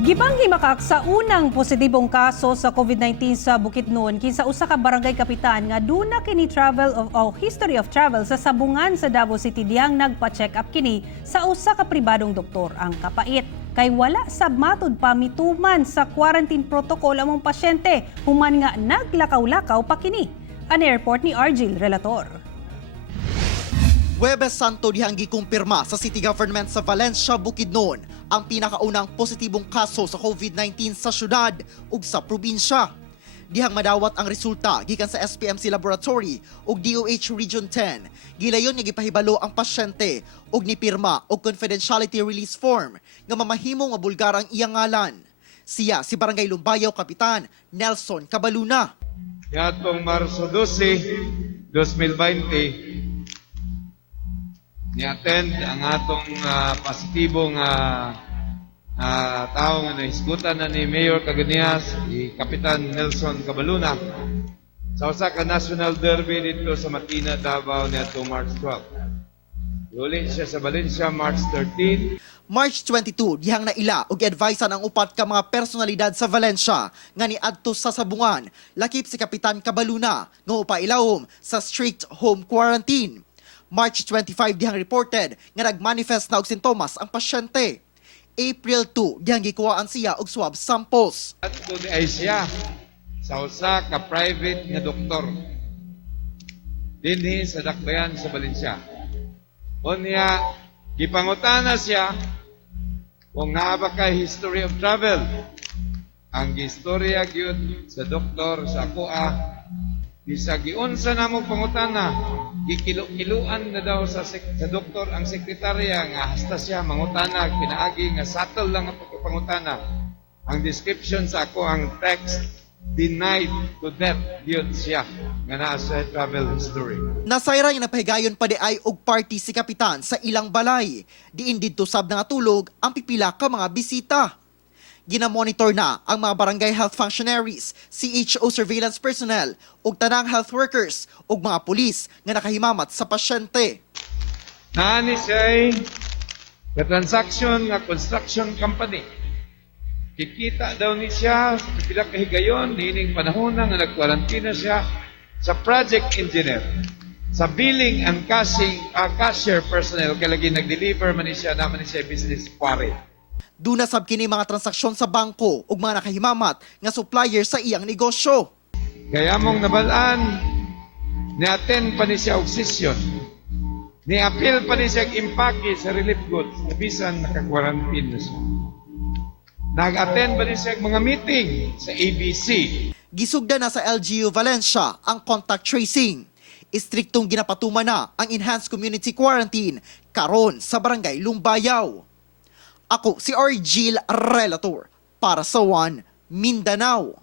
Gibang himakak sa unang positibong kaso sa COVID-19 sa Bukidnon kinsa usa ka barangay kapitan nga duna kini travel o history of travel sa sabungan sa Davao City diyang nagpa-check up kini sa usa ka pribadong doktor. Ang kapait kay wala sab matud pa mituman sa quarantine protocol among pasyente human nga naglakaw-lakaw pa kini. An airport ni Argil Relator. Huwebes Santo dihang gikumpirma sa City Government sa Valencia, Bukidnon ang pinakaunang positibong kaso sa COVID-19 sa syudad ug sa probinsya. Dihang madawat ang resulta gikan sa SPMC Laboratory ug DOH Region 10. Gilayon nga gipahibalo ang pasyente ug nipirma og confidentiality release form nga mamahimo nga bulgar ang iyang ngalan. Siya si Barangay Lumbayaw Kapitan Nelson Cabaluna. Yatong Marso 12, 2020, ni-attend ang atong positibong tao nga nahisgutan na ni Mayor Caganias, si Kapitan Nelson Cabaluna, sa usa ka national derby dito sa Matina, Davao niadtong March 12. Uli siya sa Valencia March 13. March 22, dihang naila og advisean ang upat ka mga personalidad sa Valencia nga niadto sa sabungan, lakip si Kapitan Cabaluna nga upailawom sa strict home quarantine. March 25 dihang reported nga nagmanifest na og sintomas ang pasyente. April 2 dihang gikuhaan siya og swab samples. Adto di ay siya sa usa ka private nga doktor dinhi sa Dakbayan sa Valencia. Unya gipangutana siya kung naa ba kay history of travel. Ang gistorya gyud sa doktor sa kuha bisag giunsa namo pangutana, gikiluan na daw sa doktor ang sekretarya nga hasta siya mangutana pinaagi nga subtle lang ang pangutana. Ang description sa ako ang text, denied to death gyud siya nga naa sa travel history. Nasayra nga napahigayon pa di ay og party si Kapitan sa ilang balay. Diin didto sab nga tulog ang pipila ka mga bisita. Ginamonitor na ang mga barangay health functionaries, CHO surveillance personnel, ug tanang health workers ug mga pulis nga nakahimamat sa pasyente. Naani siya ka transaction nga construction company. Kikita daw ni siya sa pipila ka higayon niining panahon nga nagkwarantina siya sa project engineer, sa billing and cashier personnel kay lagi nag-deliver man ni siya naman ni siya business quarry. Duna sab kini mga transaksyon sa bangko ug mga nakahimamat nga supplier sa iyang negosyo. Kaya mong nabalaan, ni-attend pa ni siya og session. Ni-appeal pa ni siya impake sa relief goods, bisan naka-quarantine na siya. Nag-attend pa ni siya mga meeting sa ABC. Gisugda na sa LGU Valencia ang contact tracing. Istriktong ginapatuman na ang enhanced community quarantine karon sa Barangay Lumbayaw. Ako si Argil Relator para sa One Mindanao.